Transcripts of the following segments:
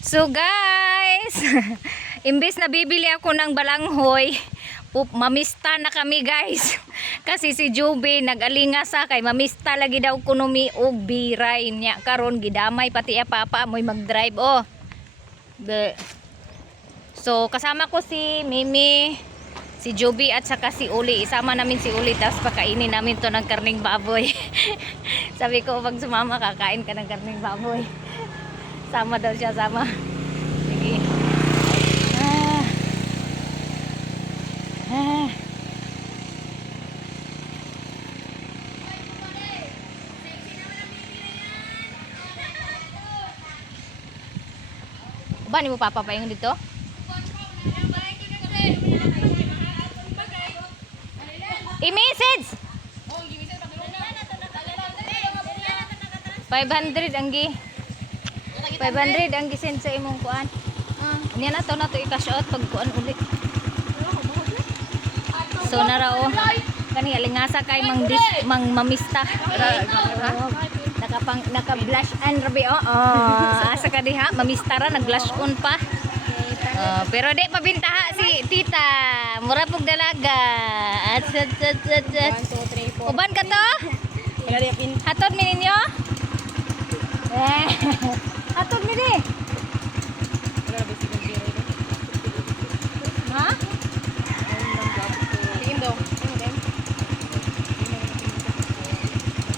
So guys, imbes na bibili ako ng balanghoy, mamista na kami guys. Kasi si Juby nag-alinga sa kay mamista lagi daw kuno og biray niya karon gidamay pati papa mo'y mag-drive oh. So kasama ko si Mimi, si Juby at saka si Uli. Isama namin si Uli tapos pakainin namin to ng karning baboy. Sabi ko pag sumama kakain ka ng karning baboy. Sama daw siya, sama. Sige. Ba, ni mo papapayong dito? I-message! 500 ang gi. 500 ang gisend sa imong kuan. Niya na to i-cash out pag kuan uli. So narao kani alingasa kay mang mamista. Naka blush and rabi asa ka diha mamista ra nag-blush on pa. Pero di pabintaha si tita. Mura pug dalaga. At uban ka to? Hatod mi ninyo? Hatod mi di. Ha? Indo.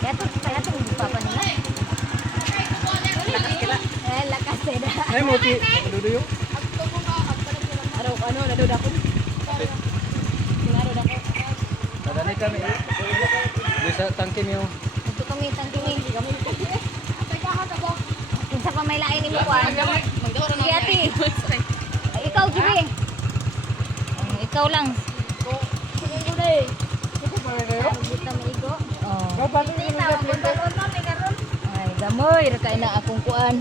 Kaya to papa nila. Lakas seda. Ay mo ti duduyo. Araw ano nadud ako. Sinaro dako. Dadani kami. Bisa tangke niyo. Ito kami tangking. Kinsa pa may lain imo kuan? Sige ati. Ay, ikaw Juby. Ikaw lang. Ko dai. Kita mi igo. Oh. Kapan ni Ay, gamoy ra kay na akong kuan.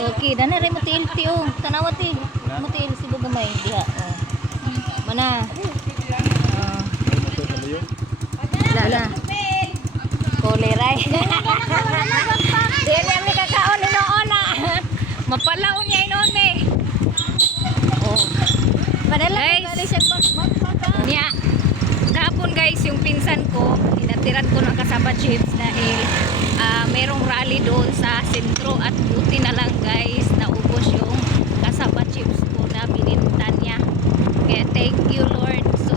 Okay, dana ray mo til ti oh. Tanawa ti. Mo til si gamay diha. Oh. Mana? Oh. Lala. Koleray. Diyan yan may kakaon ni noona. Mapalaon niya inoon eh. Oh. Padala guys. Niya. Kahapon guys, yung pinsan ko, inatiran ko ng kasaba chips dahil merong rally doon sa sentro at buti na lang guys, naubos yung kasaba chips ko na bininta niya. Kaya thank you Lord. So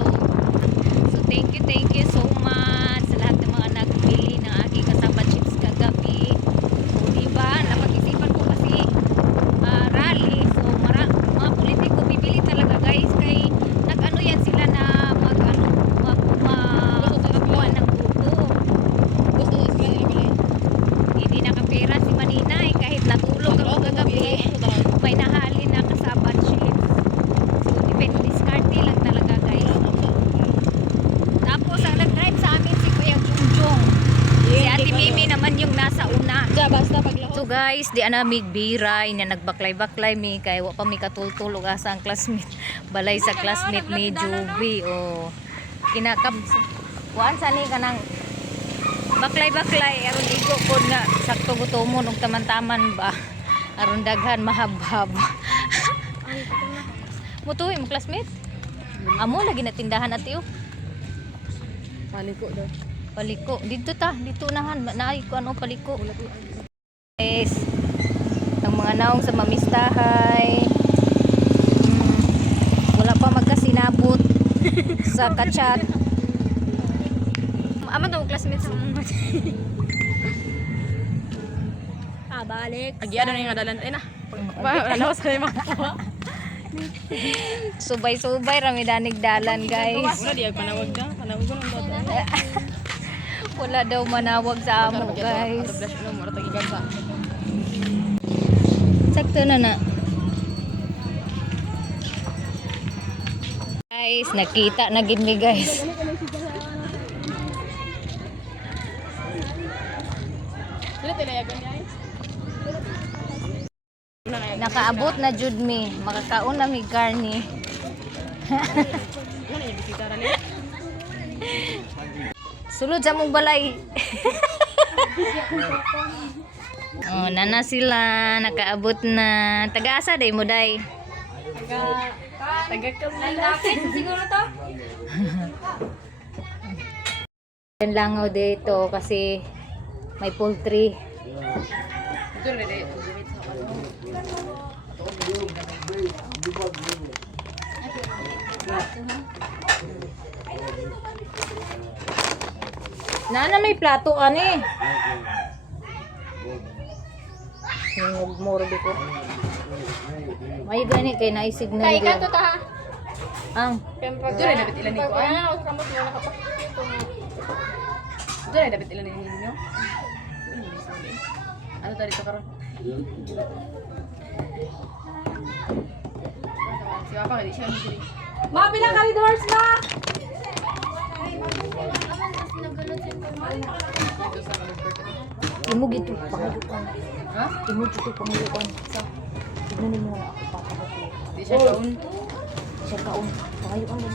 thank you so much sa lahat ng mga nagbili ng aking kasaba chips kagabi. So diba, napag-isipan ko kasi rally. So mga politiko bibili talaga guys kay nag-ano yan sila na magkuha ng buko. Gusto ni sila Hindi nakapera si Maninay kahit natulog ako kagabi. May nahalin na kasaba chips. So depende, diskarte lang talaga guys. Tapos ang nag-drive sa amin si Kuya Jungjong. Si Ate Mimi naman yung nasa una. basta paglahok. So guys, di ana migbiray na nagbaklay-baklay mi kay wa pa mi katultulog asa ang classmate. Balay sa classmate ni Juby o kinakap kuan sa ni kanang baklay-baklay aron igo pod nga sakto gutomon og taman-taman ba aron daghan mahabhab. Mutuwi mo classmate? Amo lagi na tindahan ati oh. Paliko daw. Paliko. Dito dito nahan naay ko ano paliko. Guys, ang mga naong sa mamistahay. Wala pa magkasinabot sa kachat. Ama daw classmates mo. Balik. Agi ano na yung adalan na. Ano sa mga Subay-subay rami danig dalan guys. Wala di panawag na. Panawag ko lang daw. Wala daw manawag sa amo guys. Sakto na. Guys, nakita na gid mi guys. Sila tilayagan guys. Nakaabot na jud mi. Makakaon na mi garni. Ano yung bisita ra niya? Sulod sa mong balay. Oh, nana sila, nakaabot na. Taga-asa day mo day. Siguro to? Yan langaw dito kasi may poultry. Ito rin eh. Nana may plato ani. Yung moro dito. May gani kay naisig na Kay ka yun. to ta. Ang Ito rin dapat ilan nito. Ito rin dapat ilan ninyo. Ano tayo dito karon? Si Papa kaya di siya hindi. Ma, bilang kali doors na! imo gito pangayuan. Ha? Imo gito pangayuan. Tignan mo na ako papakatlo. Di siya kaun. Siya kaon. Pangayuan lang.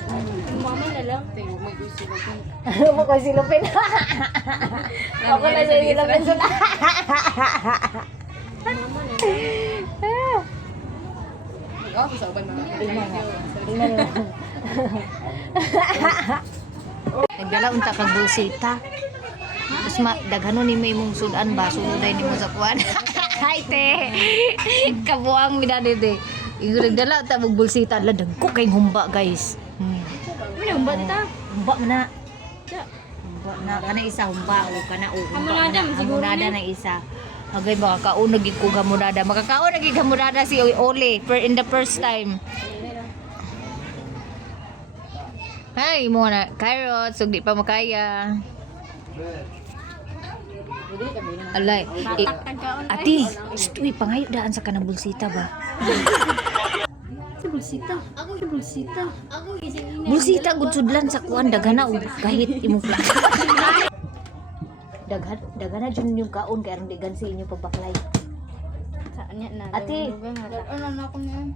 Mama na lang. Tayo, may gusto ko. Mo ko silupin. Ako na sa silupin sa. Ikaw, bisa uban mga. Tingnan mo. Nagdala unta kag bulsita. Mas daghanon ni may mong sudan ba sunuday nimo sa kuan. Hay te. Kabuang mi dadi de. Igo nagdala unta og bulsita la dagko kay humba guys. Ano humba dita? Humba man na. Humba na kana isa humba o kana o. Hamonada, siguro Hamonada na isa. Agay makakaon na gid ko hamonada. Makakaon na gid hamonada si Ole in the first time. Hay mo na carrots ug di pa makaya. Alay. Ati, istoy pangayo daan sa kanang bulsita ba? Bulsita. Ako bulsita. Ako gising ina. Bulsita gud sudlan sa kuan daghana og kahit imong pla. Daghana jud yung kaon kay aron di gansi inyo pagbaklay. Saan niya na? Ati. Ano na ako niyan?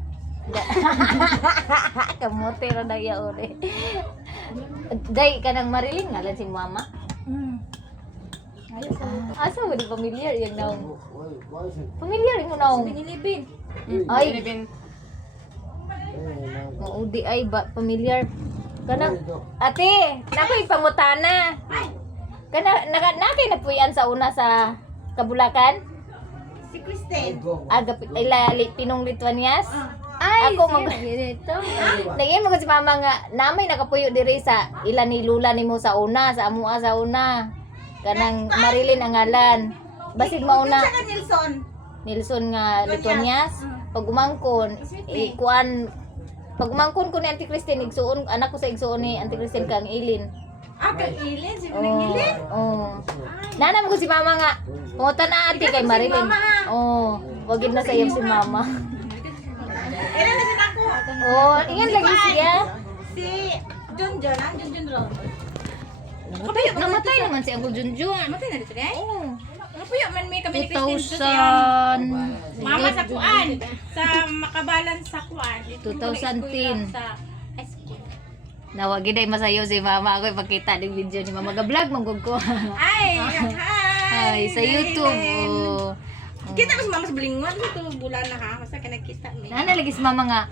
Kamote ra na ya ore. Day kanang Marilyn ngalan si mama. Asa mo di familiar yung naong? Familiar yung naong? Binilibin. Ay, maudi ay ba familiar. Kanang ate, nako ipangutana. Kana nakay na puyan sa una sa Kabulakan? Si Kristen. Aga ilali Pinong Lituanias. Ay, Ako mag dito. Naging mo si mama nga namay nakapuyo diri sa ilan ni lula nimo sa una sa amua sa una. Kanang Marilyn ang ngalan. Basig mauna Nilson nga Lituanias. Pag umangkon, kuan pag umangkon ko ni Auntie Christine igsuon anak ko sa igsuon ni Auntie Christine kang Ilin. Kang Ilin, si Manang Ilin. Oh. Nanam ko si mama nga. Pungutan na ate kay Marilyn. Oh, wagid na sa iyo si mama. Ilan na sinako? Oh, ingan lagi siya. Si Junjun, ang Junjun Ron. Namatay naman si Uncle Junjun. Matay na dito eh? Oh. Ano po yun? May kami ni Kristen sa siyang 2000 Mama sa kuan. Sa Makabalan sa kuan. 2010. Sa high school. Nawagi day masayo si mama ako ipakita ng video ni mama ga-vlog manggod ko. Ay! Ay, sa YouTube. Oh. Kita ko si mama sa Blingon. Ito bulan na ha. Basta ka nagkita. Nana lagi si mama nga.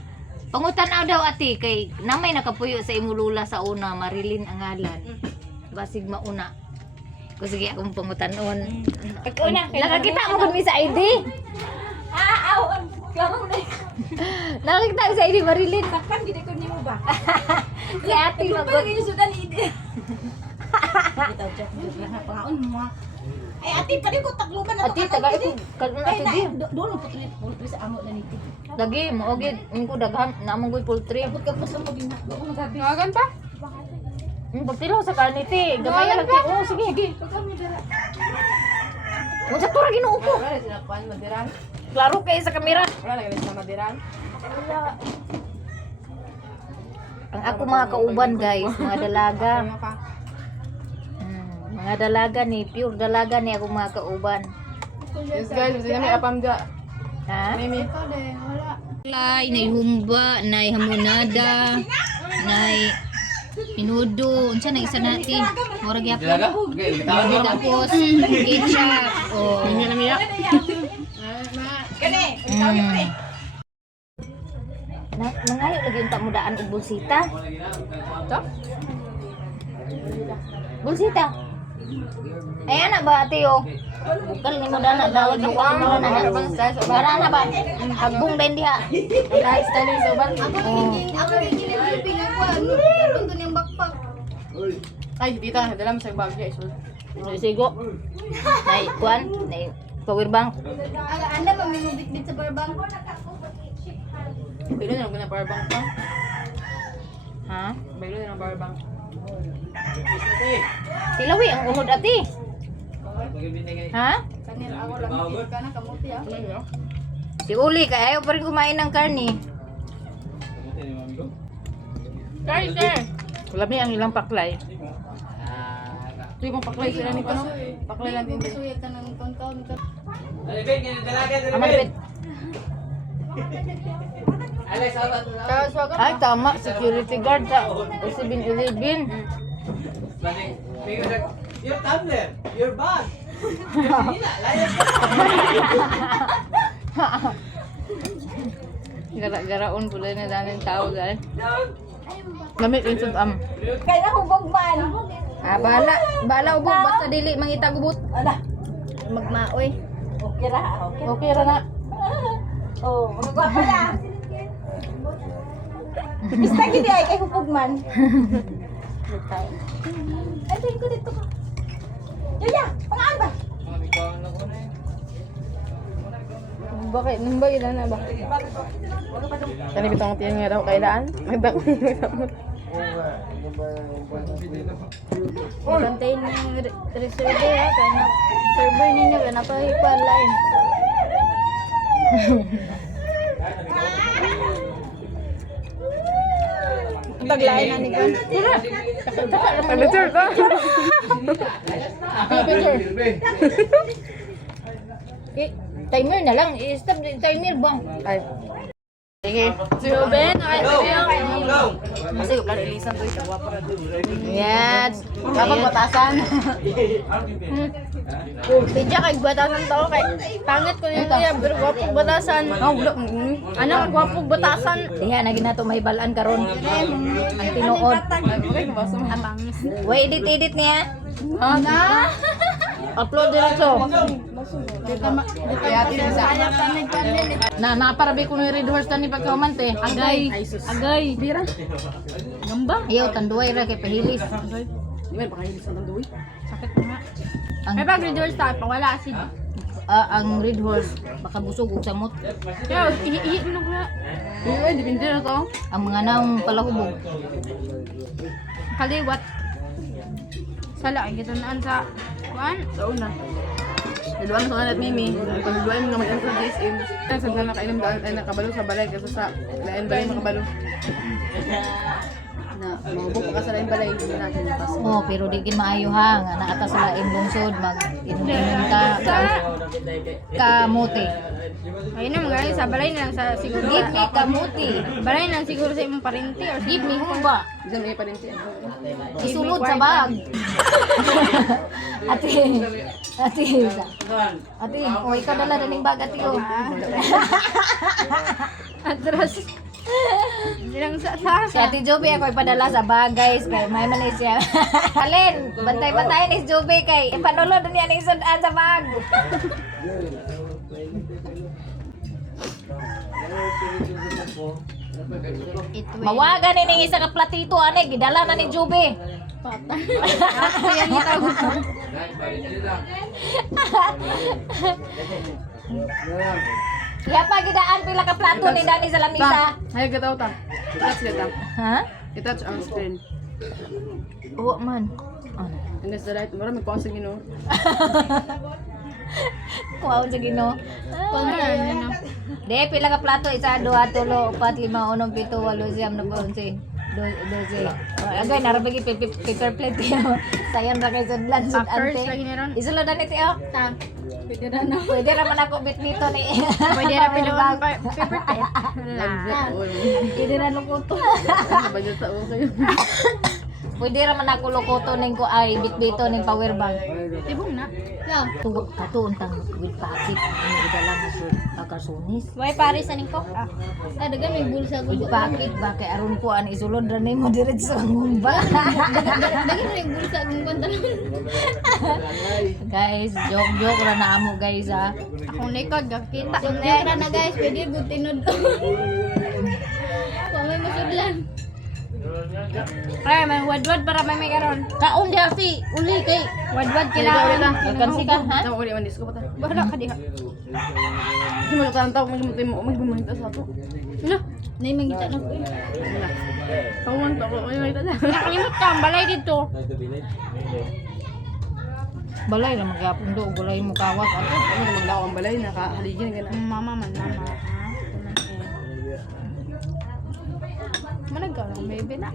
Pangutan-aw daw ati kay namay nakapuyo sa imulula sa una Marilyn ang ngalan. Basig mauna. Ko sige akong pangutan-on. Pagkauna. Nakakita mo kung may sa ID. Aw! Klaro na. Nakakita ko sa ID Marilyn. Sakpan, gini ko niyo ba? Si ate magod. Pagkauna sudan ide. Ito, Jack. Pangaon mo. Ay, ate, pwede ko takluban na Ate taga ito kalun ate di. Doon po tuloy sa amo na niti. Lagi mo ogid ingko daghan namong goy poultry. Abot ka po sa pagin. Doon magabi. Ngagan pa? Pagtilaw sa kaniti. Gamay lang ti. Oh sige. Pagkami dira. Unsa to ra Ginoo ko? Wala sila pan madiran. Klaro kay sa kamera. Wala lagi sa madiran. Ang ako mga kauban guys, mga dalaga. Ano ka? Mga dalaga ni, pure dalaga ni ako mga kauban. Yes guys, kasi may apam ga. Ha? Mimi. Wala. Nay, nay humba, nay hamonada, nay Minudo, unsa na isa natin. Murag yapon. Dilaga? Okay, taon mo. Tapos ketchup. Oh. Gani, ikaw yung pre. Nangayo lagi yung tamudaan og bulsita. Ito? Bulsita. Ay ana ba ate oh? Bukal ni mo dana daw mo ko mo na Bara na ba? Hagbong din diha. Dahil style sa ban. Ako yung pinagwa. Ano to yung backpack? Ay, dito, dala mo sa bagyo. Sigo. Nay kuan, nay power bank. Anda ba may bit sa barbang? Baylo na lang na power bank pa. Ha? Baylo na lang power bank. Tilawi ang unod ati. Ha? Kanil ako lang ka na kamuti ah. Si Uli kay ayaw pa rin kumain ng karne. Guys, wala mi ang ilang paklay. Ito yung paklay sila ni Pano. Paklay lang din. Suya ka ng kontaon ka. Amalipit. Ay tama, security guard sa 7-Eleven. Your tumbler, your bag. Gara-garaon pula na daming tao dahil. Lamit yung sudam. Kaya hubog man. Bala ubog basta dili mangita gubot. Ala. Magmaoy. Okay ra, okay. Okay ra na. Oh, magwapa na. Basta gidi ay kay hubog man. Ay, tingin ko dito ka. Yuya, pangaan ba? Bakit? Nung ba ilan na ba? Kani bitong tiyan nga daw kailaan? Magdako. Bantay ni reserve ha. Kaya na server ninyo. Kaya na pa line. Paglain na ni Gon. Picture ko. Timer na lang. I-stop timer bang. Ay. Sige. Si Ruben, ay, Masig ka releasean to ito. Yes. Kapag batasan. Tidya kay batasan to kay pangit ko yung kuya, pero gwapong batasan. Ano ang gwapong batasan? Diha na gina to may balaan karon. Ang tinuod. Wait, edit niya. Na. Upload dito. Kaya tinasa. Na parabi ko ni Red Horse tani pagkaumante. Agay. Agay. Bira. Gamba. Ayaw, tanduay ra kay pahilis. Di ba pakahilis ang tanduwi? Sakit nga. Ang, May pag Red Horse ta pawala acid. ang red horse, baka busog og samot. Pero ihi mo na. Eh, depende na to. Ang mga naong palahubog. Kaliwat. Sala ay kita naan sa kuan sa una. Niluan sa kanat Mimi. Pag niluan mo nga mag-introduce in. Sa na kainom daan ay nakabalo sa balay kasi sa lain balay makabalo. Na mahubog ka sa lain balay hindi natin pas. Oh, pero di gid maayo ha, nga naata sa laing lungsod mag inom kamuti. Ayun na mga sa balay na lang sa siguro. Give me kamuti. Balay na lang siguro sa imong parinti or Give me humba. Diyan may parinti. Isulod sa bag. Ate. Ate, oh, ikaw dala na ning bag ate oh. Atras. Silang sa Si Ate Joby ako ipadala sa bag guys kay may man siya. Alin, bantay-bantay ni Joby kay ipadulod niya ning sudan sa bag. Mawagan ni ning isa ka platito ane gidala na ni Joby. Kaya pa gidaan pila ka plato ni Dani sa lamisa. Hay gataw ta. Touch gata. Ha? I-touch ang screen. Oo man. Ano? And that's the right. Mara may pause gino. Kuwaon sa Ginoo. De pila ka plato isa 2 3 4 5 6 6 7 8 9 10 12. Agay narabagi paper plate yo. Sayon ra kay sudlan sud ante. Isulod na nito yo. Pwede na na. Pwede ra man ako bitbito ni. Pwede na pinuwan paper tape. Pwede ra lukuto. Budget sa ulo kayo. Pwede raman ako lokoto ning ko ay bitbito ning power bank. Tibong na. Lang. Katuon tang with packet ano idala nga sa pagkasunis. May pare sa ningko. Dagan may bulsa With packet ba kay aron ko an isulod ra nimo diretso ang gumba. Dagan may bulsa kung pantalon. Guys, joke ra na amo guys ha. Akong likod gakita. Yung nera na guys, pwede good tinod. Kung may masudlan. Ay, may wadwad para may karon. Kaon dia si uli kay wadwad kailangan. Magkansi ka ha? Tama uli man disco pa ta. Bahala ka diha. Kasi mo lang taw mo magbumunta sa ato. Ano? Nay mangita na ko. Kawan pa ko ay makita na. Nakalimot ka ang balay dito. Balay na magyapon do balay mo kawat ato. Ano naman daw ang balay nakahaligi na gana. Mama man mama. Manag ka ng baby na.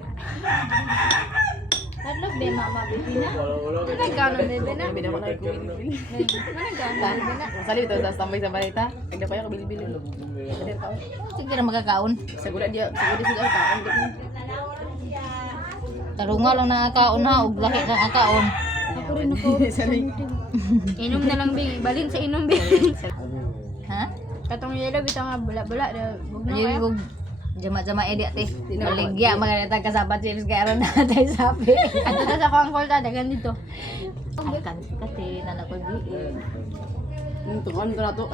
Hadlok be mama baby na. Manag ka ng baby na. Baby na ko na ko. Manag ka baby na. Sali dito sa tambay sa balay ta. Agda pa ko bili-bili. Ada tao. Sige na magkakaon. Siguro dia siya kaon dito. Tarunga lang na akaon ha ug lahi ng akaon. Ako rin ako. Inom na lang bing. Balin sa inom bing. Ha? Katong yelo bitaw nga bula-bula da bugno Yung kaya. kog jama-jama edit eh. Maligya mga kasabat chips kay aron na tay sapi. Ato ta sa kong kolta dagan dito. Ay kan kate na ko di. Tuon ko na to.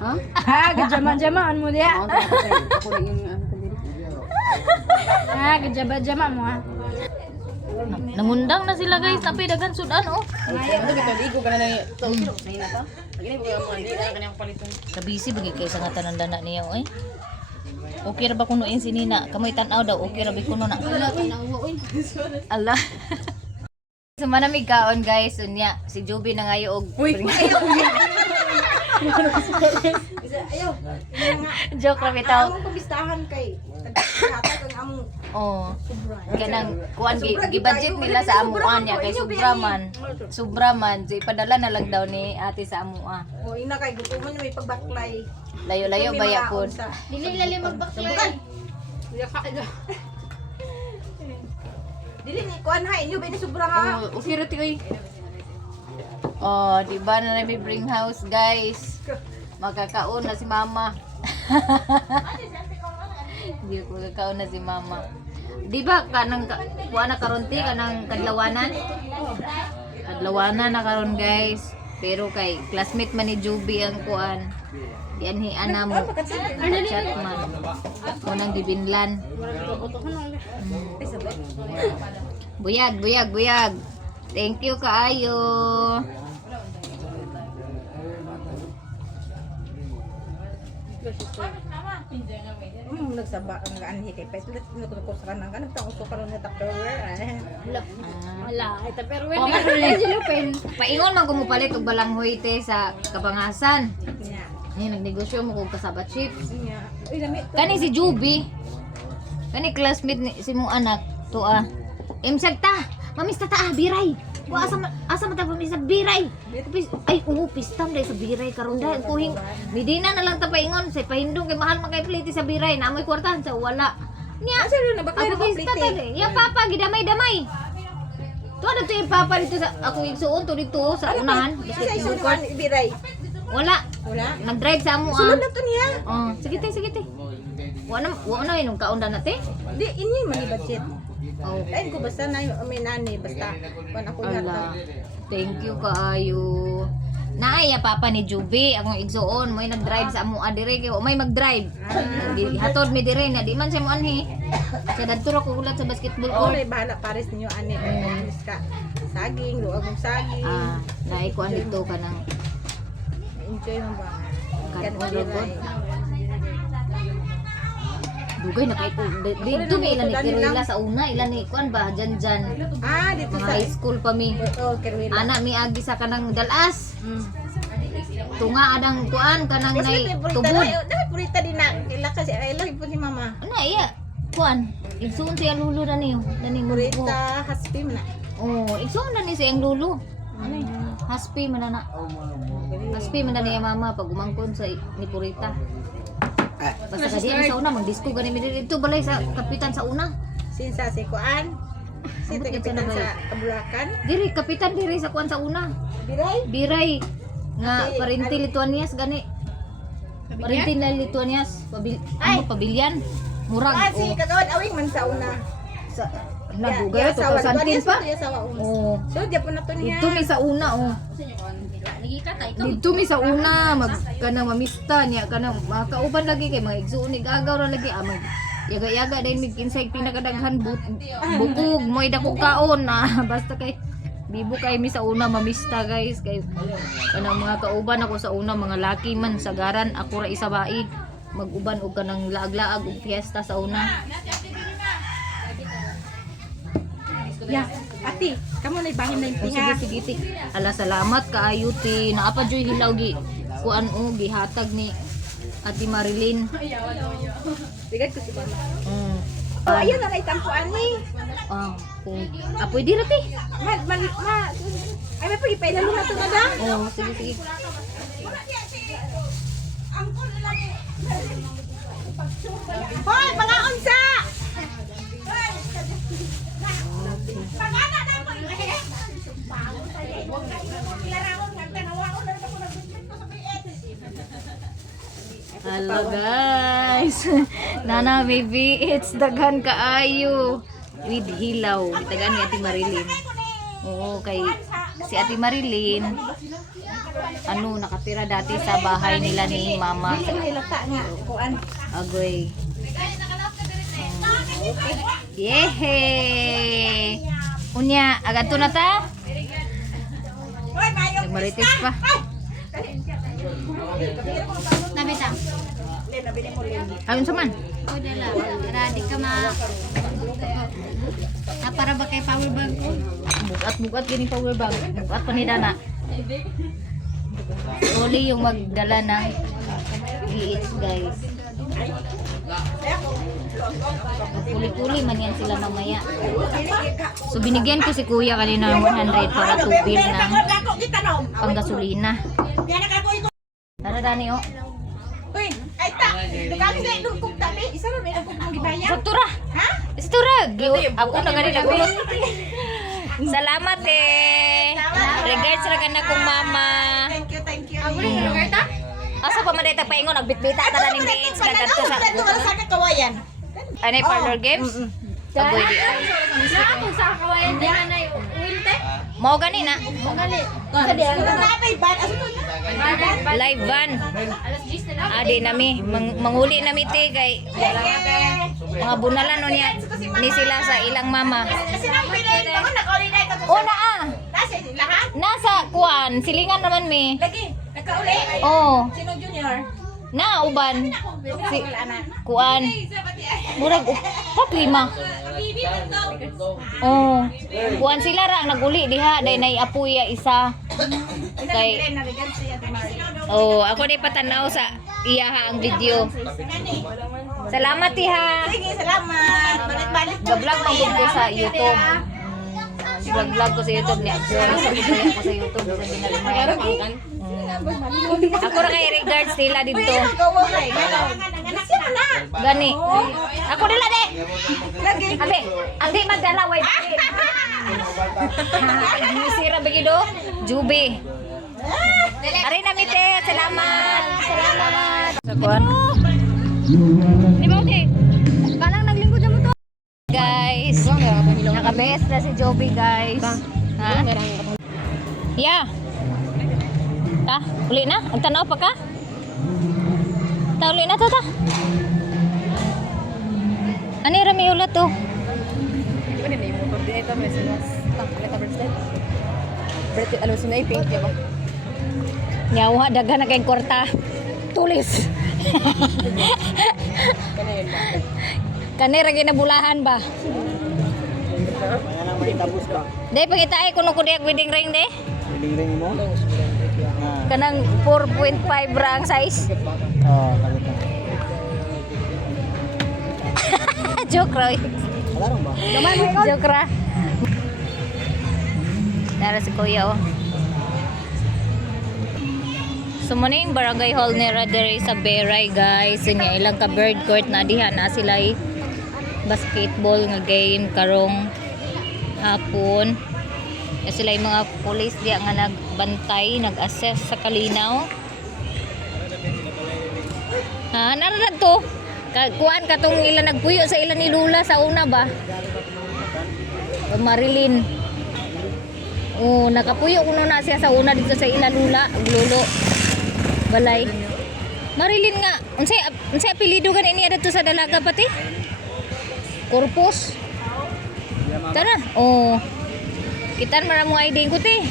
Ha? Ha, gajama-jamaan mo dia. Ako lang yung ano ko dito. Ha, gajaba-jama mo ha. Nangundang na sila guys tapi dagan sudan oh. Ano kita ligo ka na lang. To, say na to. Lagi ko yung mga hindi na kanyang paliton. Kabisi bagi kay sa nga tanan dana niya oy. Okay ra ba kuno in sinina? Kamoy tan-aw daw okay ra bi kuno na. Wala ko na uwi. Allah. Sumanamig kaon guys unya si Joby na ngayo og Ayaw. joke ra bitaw. Ang pabistahan kay. Hatag ang among Oh. Kanang kuan gi-budget nila sa amuan niya kay sobra man so ipadala na lang daw ni ate sa amua. o ina kay gutuman may pagbaklay. Layo-layo baya pod. Dili lalim magbaklay. Dili ni kuan ha inyo ba ni sobra ha. Okay ra ti oy. Oh, di ba na may bring house guys? Makakaon na si mama. Di ko kakaon na si mama. Di ba kanang kuan na karonti kanang kadlawanan? Kadlawanan na karon guys. Pero kay classmate man ni Joby ang kuan. Yan hi ana mo. Chat man. Unang gibinlan. Buyag. Thank you kaayo. Nagsaba ang anhi kay pet let no ko sa kanang kanang tao so karon nga Tupperware. Wala, ay Tupperware ni Lupin. Paingon man ko mo palit og balanghoy te sa Kabangasan. Nya. Ay nagnegosyo mo kog kasabat chips. Nya. Uy lami. Kani si Juby. Kani classmate ni si mong anak to ah. Imsag ta. Mamista ta biray. Wa asa man ta mamista biray. Ay pistam dai sa biray karon dai kuhing midina na lang ta paingon sa pahindong kay mahal man kay pliti sa biray na amoy kwartahan sa wala. Nya. Asa na baklay Ako na pista ta plite. ya papa gidamay-damay. Tuwa na to yung papa dito sa ako igsuon to dito sa unahan. Asa iso kuan ibiray. Wala. Wala. Nag-drive sa amo Sulod ah. na to niya. Oh, sige te. Wa na inong kaunda na te. Di inyo man budget. Oh. Lain ko basta na may nani basta kuan ako Ala. yata. Thank you kaayo. Naaya papa ni Juby akong igsuon mo nag-drive sa amo dire kay may mag-drive. Hatod mi dire na di man siya mo anhi. Sa dadto ko ulat sa basketball Oh, court. may bahala pares ninyo ani ka. Saging, luag ng saging. Ah, naay ko dito ka nang Enjoy mo ba? Kan Ganun ulog. yun, dugay na kay dito ni ilan ni Kirila sa una ilan ni kuan ba jan Ah, dito mga sa high school pa mi. Oh, Kerwila. Ana mi agi sa kanang dalas. Tunga adang kuan kanang nay tubod. Dami purita din na. Kila kasi ay lagi po si mama. Ana iya kuan igsuon siya lulo na niyo dani mo. Purita haspi man na. Oh, igsuon na ni siyang lulo. Ano haspi man na. Haspi man na niya mama pag umangkon sa ni Purita. Basta kasi sa una mag-disco gani mi dito balay sa kapitan sa una. Sinsa si Kuan. Si Ambot yun kapitan sa sa Kabulakan. Diri kapitan diri sa kuan sa una. Biray. Biray nga Kasi, parinti Lituanias gani. Parinti na Lituanias pabilyan. Murag Si kagawad awing man sa una. sa nagugay to santin pa. Oh. So, di po na to niya. Dito mi sa una oh. Dito mi sa una mag kanang mamista niya kanang makauban lagi kay mga igsuon ni gagaw ra lagi mag yaga-yaga dahil mig kinsay pinakadaghan bukog moy dako kaon na basta kay bibo kay mi sa una mamista guys kay kanang mga kauban ako sa una mga laki man sagaran ako ra isa bai mag-uban og kanang laag-laag og fiesta sa una. Ya, ati, kamo na ibahin na yung O sige sige ti. Ala salamat kaayo ti naapa joy hilaw gi kuan o gihatag ni Ate Marilyn. Bigad ko si Mama. Mm. Oh, ayan na na itampuan ni. Ah, kung apoy dira ti. Ay, may pagipailan na ito na da. Oh, sige sige. Hoy, mga unsa! Hello guys. Nana baby, it's daghan kaayo with hilaw. Daghan ni Ate Marilyn. Oo, kay si Ate Marilyn nakatira dati sa bahay nila ni Mama. Hilata nga, kuan. Agoy. Yehe. Unya, agad to na ta? Nagmarites pa. Nabitang. Ayun sa man. O dala. Ready ka ma. Para ba kay power bank ko? Bugat gini power bank. Bugat pa ni Dana. Uli yung magdala ng GH guys. Puli-puli man yan sila mamaya. So binigyan ko si kuya kanina ng 100 para tubil ng panggasolina. Tara Dani oh. Uy, ay ta. Dugami sa idugkog tabi. Isa ra may nagkog gibaya. Saktura. Ha? Saktura. Ako na ganun nagulot. Salamat eh. Regards ra kana kong mama. Thank you, thank you. Roberta? Asa pa man dito paingon nagbitbita ta na ning dates kagadto sa. Ito sa kawayan. Anay parlor games? Agoy di ay. Kung sa kawayan din na yung wilte? Mao gani na. Kadi ang napay ban aso to. Live van. Alas 10 na lang. Adi nami manguli nami ti kay mga bunalan no niya ni sila sa ilang mama. Kasi nang pilay ko nakauli na ito. O naa. Nasa lahat. Nasa kuan silingan naman mi. Lagi, nakauli. Oh, Sino junior? na uban. Si Anak. kuan. Murag upat lima. Oh, kuan sila ra naguli diha day nay apuy isa. Kay oh, ako ni patanaw sa iyaha ang video. Salamat iha. Sige, salamat. Balik-balik. Ga-vlog magud ko sa YouTube. Vlog ko sa YouTube niya. Ako sa YouTube sa ginagmay. Ako ra kay regards nila dito. Gawa kay. Kasi na. Gani. Ako nila de. Lagi. Aldi magdala wait. Sira begido. Jubi. Ari na mite. Salamat. Salamat. Sa kuan. Di ba okay? Kanang naglingkod mo to. Guys, nakabes na si Joby guys. Ha? Yeah. Ta, uli na? Nagtanaw pa ka? Ta, uli na to ta. Ano yung rami ulat to? Pwede na yung motor din ito, may sinas. Alita bracelet. Ano, sinay pink, di ba? Nyawa, daga na kayong kwarta. Tulis. Kaya yun ba? Kanira ginabulahan ba? Day, pangitaay kuno ko diyak wedding ring de. Wedding ring mo? Kanang 4.5 ra ang size. Oo, kalita. Joke ra. Alarong ba? Joke ra. Nara si Kuya oh. So mo ning barangay hall ni Radere sa Beray guys. Inya ilang ka bird court na diha na sila basketball nga game karong hapon. Ya sila yung mga police diya nga nagbantay, nag-assess sa kalinaw. Ha, narad to. Kuan katong ila nagpuyo sa ila ni Lula sa una ba? O Marilyn. Oh, nakapuyo kuno na siya sa una dito sa ila Lula, Lolo. Balay. Marilyn nga, unsay apelyido kan ini adto sa dalaga pati? Corpus. Tara. Oh. Kitan mara mo ID ko te.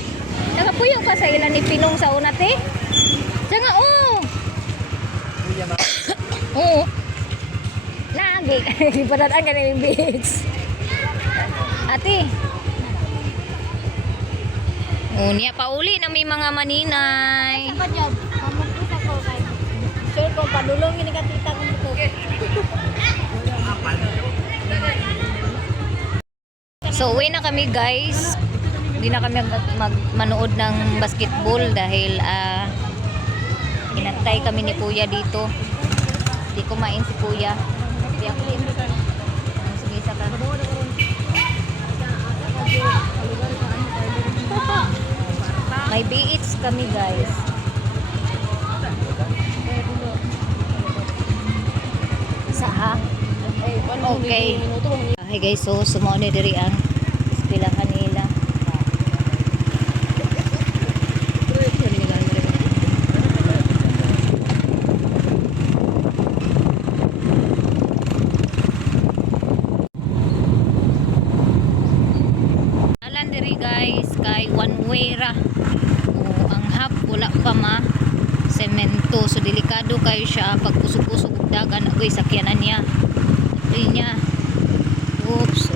Nakapuyo pa sa ila ni Pinong sa una te. Siya nga oh. Oo. Lagi. Ipadatan ka na yung beach. Ate. O niya pauli na may mga maninay. Apa dyan? Mamagkita ko kay. Sure kung padulong yung nakatita ko dito. So uwi na kami guys. Hindi na kami manood ng basketball dahil inantay kami ni Kuya dito. Hindi kumain si Kuya. Hindi ako din. Sige, isa ka. May beach kami guys. Sa okay. Hi guys, so sumao ni diri ang ispilahan nila. Alan diri guys kay one way ra. O, ang hap wala pa ma semento, so delikado kayo siya pag kusog-kusog og dagan agoy sakyanan niya. Niya. Oops.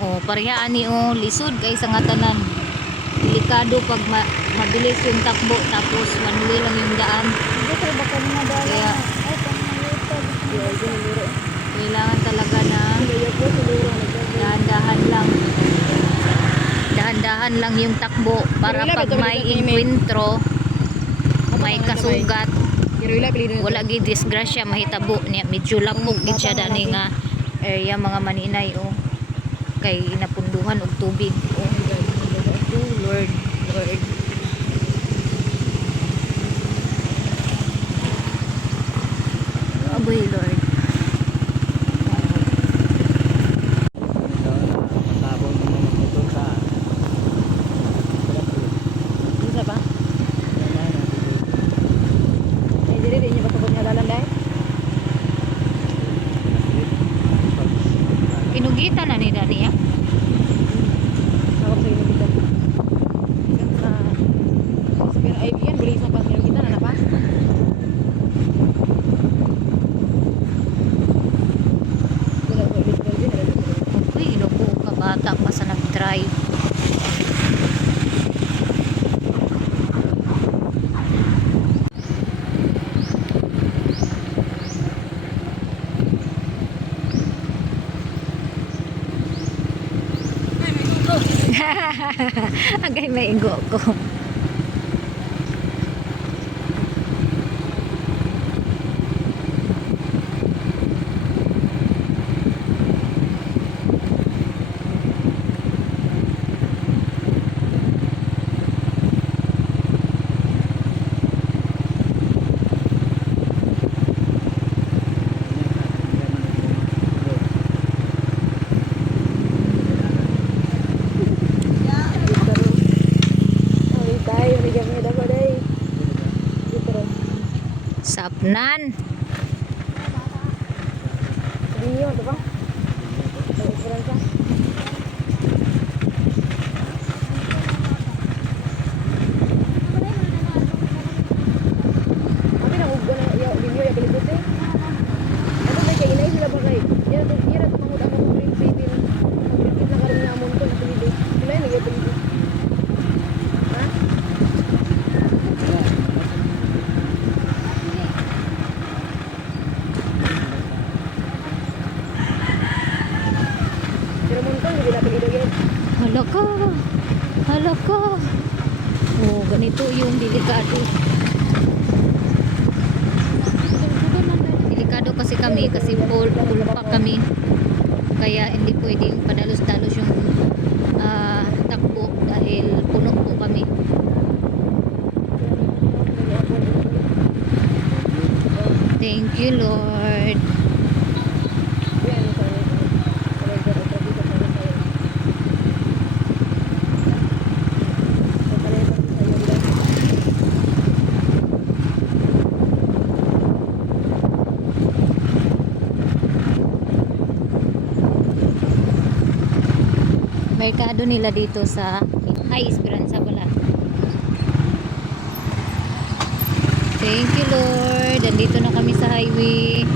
Oh, parehaan ni lisod guys ang atanan. Delikado pag mabilis yung takbo tapos manuli lang yung daan. Kaya kailangan talaga na dahan-dahan lang. Dahan-dahan lang yung takbo para pag may enkwentro, may kasugat, wala gid disgrasya mahitabo niya. Medyo lapok gid siya dani nga area mga maninay oh. Kay napunduhan og tubig oh. Oh Lord. Aboy Lord. Matabong ng mga motor sa Isa pa? Eh, dili din niya pasabot nga dalan dahil. Kinugitan na ni Dani ya. Hawak sa inyo kita. Sabihin, ay, yan, buli sa pas kita na pa. Uy, inupo ka bata pa sa nag-drive. Agay may igo ko. Sapnan. Sabihin yun, ito ba? May esperanza. Abi nang ugbo na ya video ya pelikot eh. Ano ba kay inay sila ba kay? Yan to mangud ang green baby. Magkikit na karon nga amon ko na pelikot. Sila ni ya pelikot. Ha? Pero mun ko hindi na pelikot yan. Hala ka. Oh, ganito yung delikado. Delikado kasi kami kasi full pa kami. Kaya hindi pwedeng padalos-dalos yung takbo dahil puno po kami. Thank you, Lord. Merkado nila dito sa Esperanza pala. Thank you, Lord. Andito na kami sa highway.